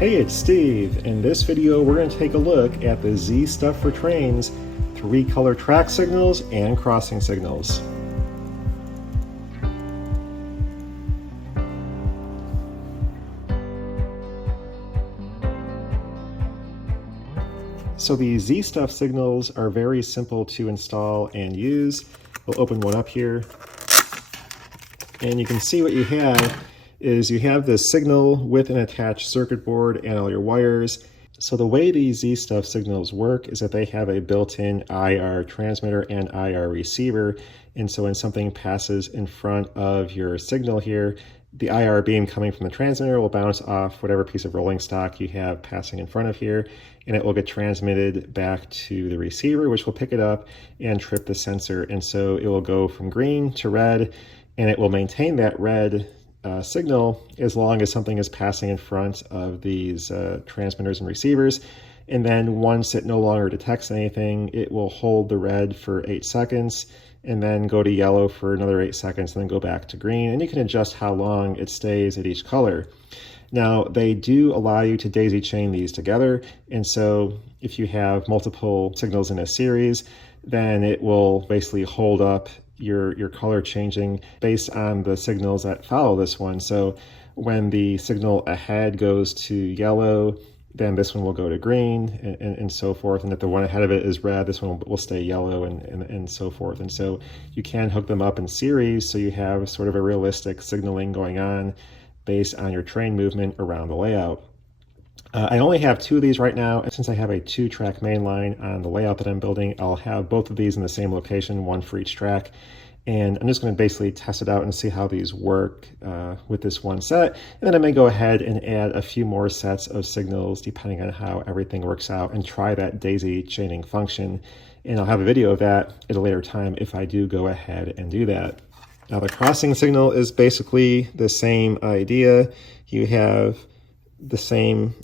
Hey, it's Steve. In this video, we're going to take a look at the Z Stuff for Trains 3-color track signals and crossing signals. So the Z Stuff signals are very simple to install and use. We'll open one up here, and you can see what you have is you have this signal with an attached circuit board and all your wires. So the way these Z-Stuff signals work is that they have a built-in IR transmitter and IR receiver. And so when something passes in front of your signal here, the IR beam coming from the transmitter will bounce off whatever piece of rolling stock you have passing in front of here, and it will get transmitted back to the receiver, which will pick it up and trip the sensor. And so it will go from green to red, and it will maintain that red signal as long as something is passing in front of these transmitters and receivers. And then once it no longer detects anything, it will hold the red for 8 seconds and then go to yellow for another 8 seconds and then go back to green. And you can adjust how long it stays at each color. Now, they do allow you to daisy chain these together. And so if you have multiple signals in a series, then it will basically hold up your color changing based on the signals that follow this one. So when the signal ahead goes to yellow, then this one will go to green and so forth. And if the one ahead of it is red, this one will stay yellow and so forth. And so you can hook them up in series so you have sort of a realistic signaling going on based on your train movement around the layout. I only have 2 of these right now, and since I have a 2-track main line on the layout that I'm building, I'll have both of these in the same location, one for each track. And I'm just going to basically test it out and see how these work with this one set. And then I may go ahead and add a few more sets of signals depending on how everything works out and try that daisy chaining function. And I'll have a video of that at a later time if I do go ahead and do that. Now the crossing signal is basically the same idea. You have the same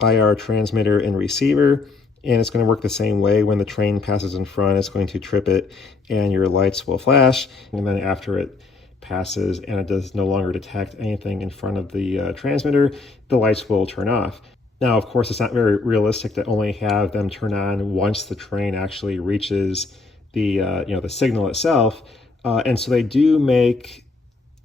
IR transmitter and receiver, and it's going to work the same way. When the train passes in front, it's going to trip it and your lights will flash, and then after it passes and it does no longer detect anything in front of the transmitter, the lights will turn off. Now, of course, it's not very realistic to only have them turn on once the train actually reaches the the signal itself, and so they do make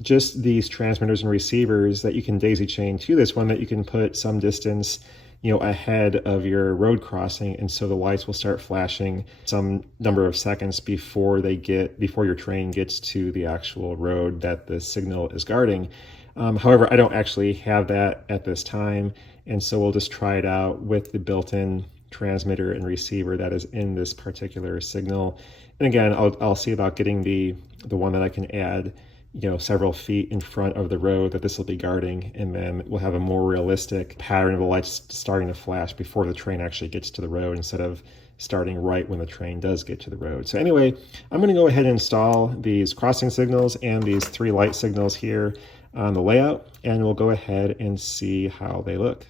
just these transmitters and receivers that you can daisy chain to this one that you can put some distance ahead of your road crossing, and so the lights will start flashing some number of seconds before your train gets to the actual road that the signal is guarding. However, I don't actually have that at this time, and so we'll just try it out with the built-in transmitter and receiver that is in this particular signal. And again, I'll see about getting the one that I can add several feet in front of the road that this will be guarding, and then we'll have a more realistic pattern of the lights starting to flash before the train actually gets to the road instead of starting right when the train does get to the road. So anyway, I'm going to go ahead and install these crossing signals and these 3 light signals here on the layout, and we'll go ahead and see how they look.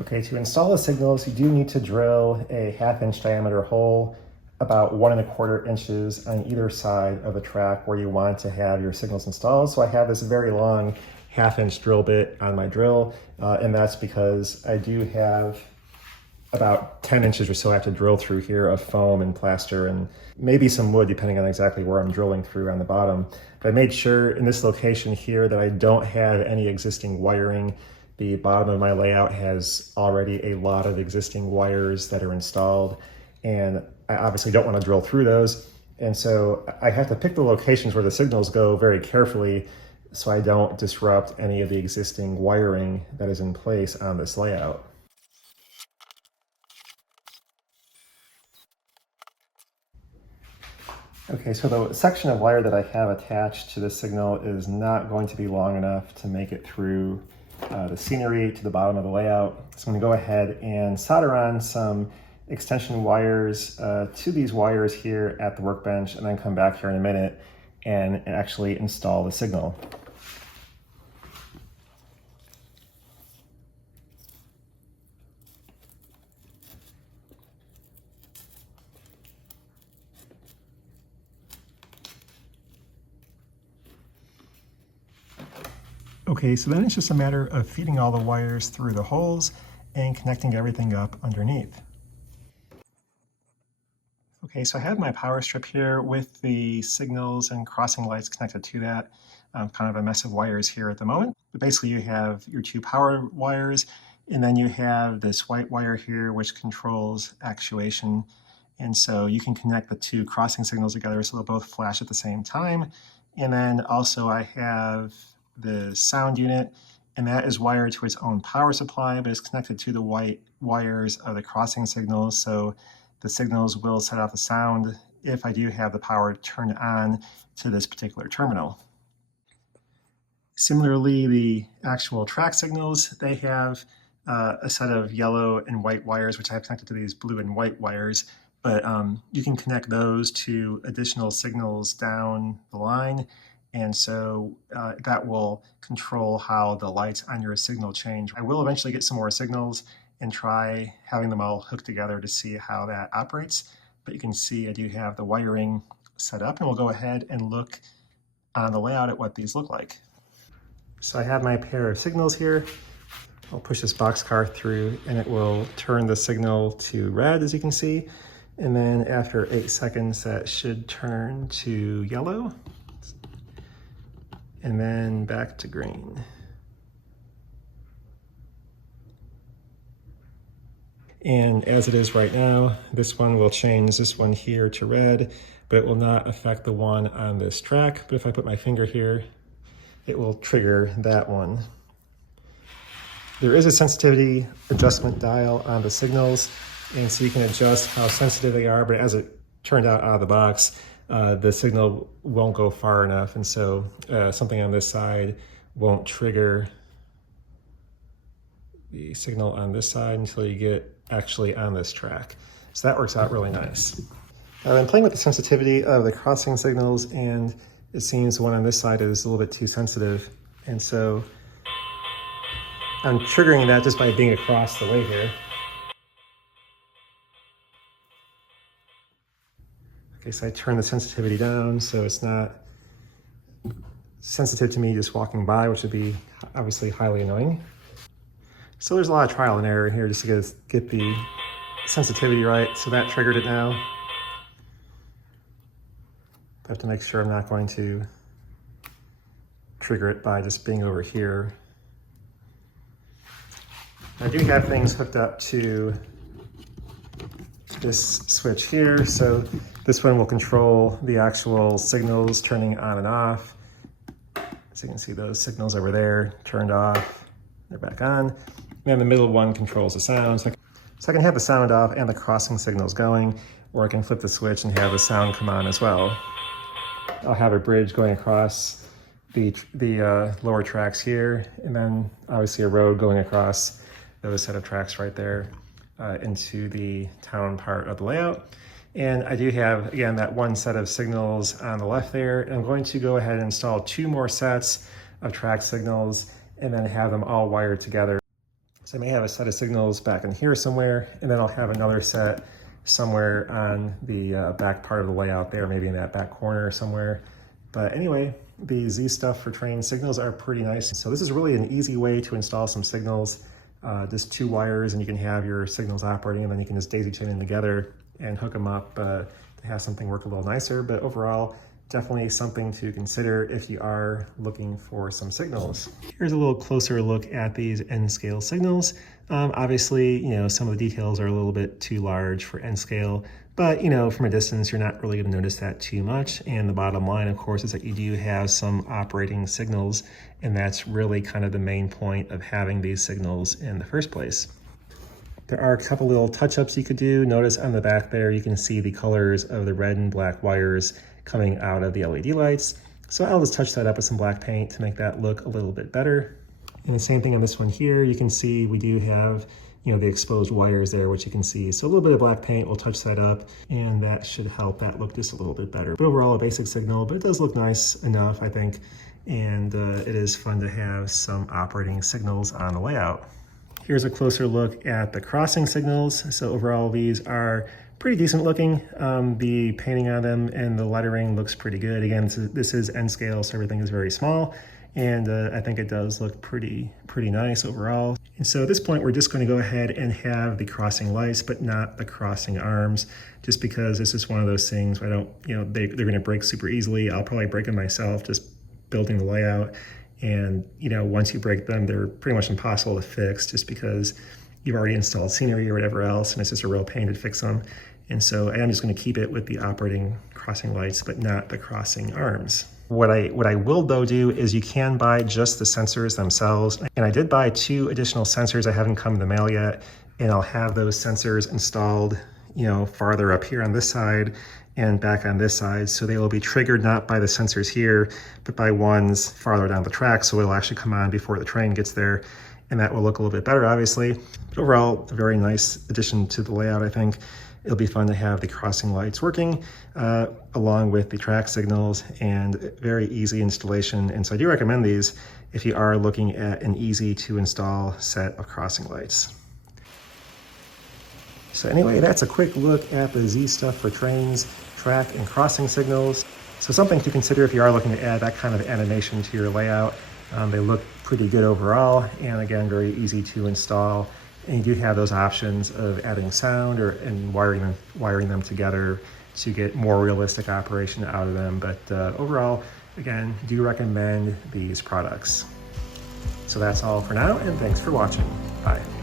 Okay, to install the signals, you do need to drill a 1/2-inch diameter hole about 1 1/4 inches on either side of the track where you want to have your signals installed. So I have this very long 1/2-inch drill bit on my drill, and that's because I do have about 10 inches or so I have to drill through here of foam and plaster and maybe some wood depending on exactly where I'm drilling through on the bottom. But I made sure in this location here that I don't have any existing wiring. The bottom of my layout has already a lot of existing wires that are installed, and I obviously don't want to drill through those. And so I have to pick the locations where the signals go very carefully so I don't disrupt any of the existing wiring that is in place on this layout. Okay, so the section of wire that I have attached to the signal is not going to be long enough to make it through the scenery to the bottom of the layout. So I'm going to go ahead and solder on some extension wires to these wires here at the workbench, and then come back here in a minute and actually install the signal. Okay, so then it's just a matter of feeding all the wires through the holes and connecting everything up underneath. Okay, so I have my power strip here with the signals and crossing lights connected to that. Kind of a mess of wires here at the moment. But basically you have your two power wires, and then you have this white wire here which controls actuation. And so you can connect the two crossing signals together so they'll both flash at the same time. And then also I have the sound unit, and that is wired to its own power supply, but it's connected to the white wires of the crossing signals. So the signals will set off the sound if I do have the power turned on to this particular terminal. Similarly, the actual track signals, they have a set of yellow and white wires, which I have connected to these blue and white wires, but you can connect those to additional signals down the line, and so that will control how the lights on your signal change. I will eventually get some more signals and try having them all hooked together to see how that operates, but you can see I do have the wiring set up, and we'll go ahead and look on the layout at what these look like. So I have my pair of signals here. I'll push this boxcar through and it will turn the signal to red, as you can see. And then after 8 seconds, that should turn to yellow. And then back to green. And as it is right now, this one will change this one here to red, but it will not affect the one on this track. But if I put my finger here, it will trigger that one. There is a sensitivity adjustment dial on the signals, and so you can adjust how sensitive they are, but as it turned out of the box, the signal won't go far enough, and so something on this side won't trigger the signal on this side until you get actually on this track. So that works out really nice. I've been playing with the sensitivity of the crossing signals, and it seems the one on this side is a little bit too sensitive. And so I'm triggering that just by being across the way here. Okay, so I turn the sensitivity down so it's not sensitive to me just walking by, which would be obviously highly annoying. So there's a lot of trial and error here just to get the sensitivity right. So that triggered it now. I have to make sure I'm not going to trigger it by just being over here. I do have things hooked up to this switch here. So this one will control the actual signals turning on and off. So you can see those signals over there turned off, they're back on. And then the middle one controls the sound. So I can have the sound off and the crossing signals going, or I can flip the switch and have the sound come on as well. I'll have a bridge going across the lower tracks here, and then obviously a road going across those set of tracks right there into the town part of the layout. And I do have, again, that one set of signals on the left there. And I'm going to go ahead and install 2 more sets of track signals and then have them all wired together. So I may have a set of signals back in here somewhere, and then I'll have another set somewhere on the back part of the layout there, maybe in that back corner somewhere. But anyway, the Z Stuff for Train signals are pretty nice. So this is really an easy way to install some signals. Just 2 wires and you can have your signals operating, and then you can just daisy chain them together and hook them up to have something work a little nicer. But overall, definitely something to consider if you are looking for some signals. Here's a little closer look at these N-scale signals. Obviously, some of the details are a little bit too large for N-scale, but from a distance, you're not really going to notice that too much. And the bottom line, of course, is that you do have some operating signals, and that's really kind of the main point of having these signals in the first place. There are a couple little touch-ups you could do. Notice on the back there, you can see the colors of the red and black wires coming out of the LED lights. So I'll just touch that up with some black paint to make that look a little bit better. And the same thing on this one here, you can see we do have the exposed wires there, which you can see. So a little bit of black paint will touch that up, and that should help that look just a little bit better. But overall, a basic signal, but it does look nice enough, I think. And it is fun to have some operating signals on the layout. Here's a closer look at the crossing signals. So overall, these are pretty decent looking. The painting on them and the lettering looks pretty good. Again, this is N scale, so everything is very small. and I think it does look pretty nice overall. And so at this point, we're just going to go ahead and have the crossing lights, but not the crossing arms, just because this is one of those things where I don't, they're going to break super easily. I'll probably break them myself just building the layout. And, once you break them, they're pretty much impossible to fix just because you've already installed scenery or whatever else, and it's just a real pain to fix them. And so I am just going to keep it with the operating crossing lights, but not the crossing arms. What I will though do is you can buy just the sensors themselves. And I did buy 2 additional sensors that haven't come in the mail yet. And I'll have those sensors installed, farther up here on this side and back on this side. So they will be triggered not by the sensors here, but by ones farther down the track. So it'll actually come on before the train gets there. And that will look a little bit better, obviously. But overall, a very nice addition to the layout, I think. It'll be fun to have the crossing lights working along with the track signals, and very easy installation. And so I do recommend these if you are looking at an easy to install set of crossing lights. So anyway, that's a quick look at the Z Stuff for Trains track and crossing signals. So something to consider if you are looking to add that kind of animation to your layout. They look pretty good overall, and again, very easy to install. And you do have those options of adding sound and wiring them together to get more realistic operation out of them. But overall, again, do recommend these products. So that's all for now, and thanks for watching. Bye.